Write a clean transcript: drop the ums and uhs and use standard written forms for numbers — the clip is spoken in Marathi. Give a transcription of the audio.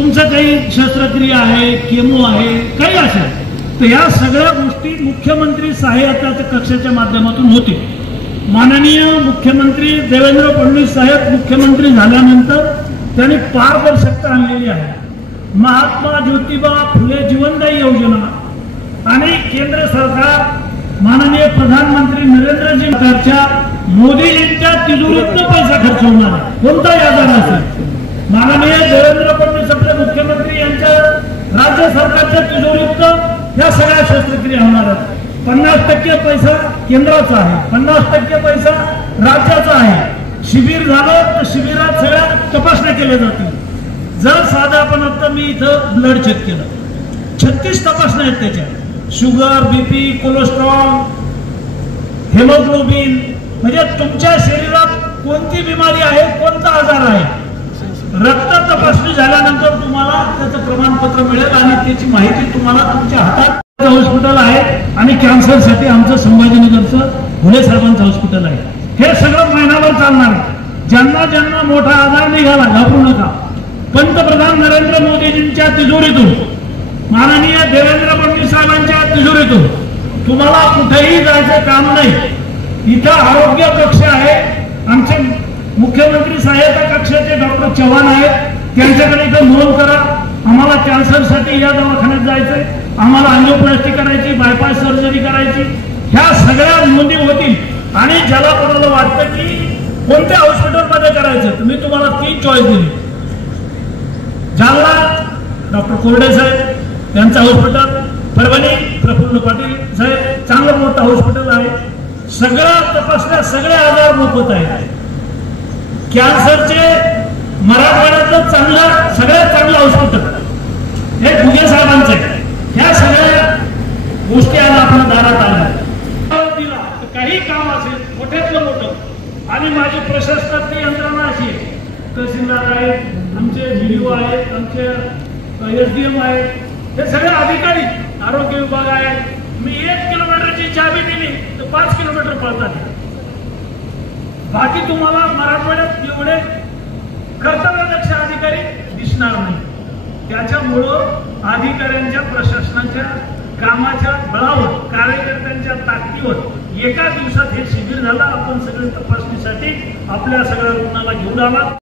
तुमचं काही शस्त्रक्रिया आहे, केमो आहे, काही असेल तर या सगळ्या गोष्टी मुख्यमंत्री सहाय्यता कक्षाच्या माध्यमातून होते। माननीय मुख्यमंत्री देवेंद्र फडणवीस साहेब मुख्यमंत्री झाल्यानंतर त्यांनी पारदर्शकता आणलेली आहे। महात्मा ज्योतिबा फुले जीवनदायी योजना आणि केंद्र सरकार माननीय प्रधानमंत्री नरेंद्रजी सरकारच्या मोदीजींच्या तिजोरीतून पैसा खर्च होणार आहे। कोणताही आजार असेल माननीय देवेंद्र फडणवीस आपले मुख्यमंत्री यांच्या राज्य सरकारच्या तिजोरीतून या सगळ्या शस्त्रक्रिया होणार आहेत। 50% पैसा केंद्राचा आहे, 50% पैसा राज्याचा आहे। शिबिर झालं तर शिबिरात सगळ्या तपासण्या केल्या जातील। जर साधा आपण आता मी इथं ब्लड चेक केलं, 36 तपासण्या आहेत त्याच्या, शुगर, बीपी, कोलेस्ट्रॉल, हेमोग्लोबिन, म्हणजे तुमच्या शरीरात कोणती बिमारी आहे, कोणता आजार आहे, रक्त तपासणी झाल्यानंतर तुम्हाला त्याचं प्रमाणपत्र मिळेल आणि त्याची माहिती तुम्हाला तुमच्या हातात। हॉस्पिटल आहे आणि कॅन्सरसाठी आमचं संभाजीनगरचं भुले साहेबांचं हॉस्पिटल आहे। हे सगळं महिनाभर चालणार आहे। ज्यांना ज्यांना मोठा आजार निघाला घाबरू नका। पंतप्रधान नरेंद्र मोदीजींच्या तिजोरीतून माननीय देवेंद्र फडणवीस साहेबांच्या तिजोरीतून तुम्हाला कुठेही जायचं काम नाही। इथं आरोग्य कक्ष आहे, आमचे मुख्यमंत्री सहायता कक्षाचे डॉक्टर चव्हाण आहेत, त्यांच्याकडे इथं नोंद करा। आम्हाला कॅन्सरसाठी या दवाखान्यात जायचंय, आम्हाला अँजिओप्लास्टी करायची, बायपास सर्जरी करायची, ह्या सगळ्या नोंदी होतील। आणि ज्याला कोणाला वाटतं की कोणत्या हॉस्पिटलमध्ये करायचं तर मी तुम्हाला 3 चॉईस दिली। जालना डॉक्टर कोरडे साहेब त्यांचं हॉस्पिटल, परभणी प्रफुल्ल पाटील साहेब चांगलं मोठं हॉस्पिटल आहे। सगळ्या तपासण्या सगळे आजार मोफत आहेत। कॅन्सरचे मराठवाड्यातलं सगळ्यात चांगलं हॉस्पिटल हे भुगे साहेबांचं आहे। ह्या सगळ्या गोष्टी आज आपल्या दारात आल्या। काही काम असेल मोठ्यातलं मोठं आणि माझी प्रशासनाची यंत्रणा अशी आहे, तहसीलदार आहेत, आमचे व्हिडिओ आहेत, आमचे SDM आहेत, हे सगळे अधिकारी, आरोग्य विभाग आहे। मी 1 किलोमीटरची चाबी दिली तर 5 किलोमीटर पळतात। बाकी तुम्हाला मराठवाड्यात एवढे कर्तव्यदक्ष अधिकारी दिसणार नाही। त्याच्यामुळं अधिकाऱ्यांच्या प्रशासनाच्या कामाच्या बळावर, कार्यकर्त्यांच्या ताकदीवर एका दिवसात हे शिबिर झालं। आपण सगळे तपासणीसाठी आपल्या सगळ्या रुग्णाला घेऊन आला।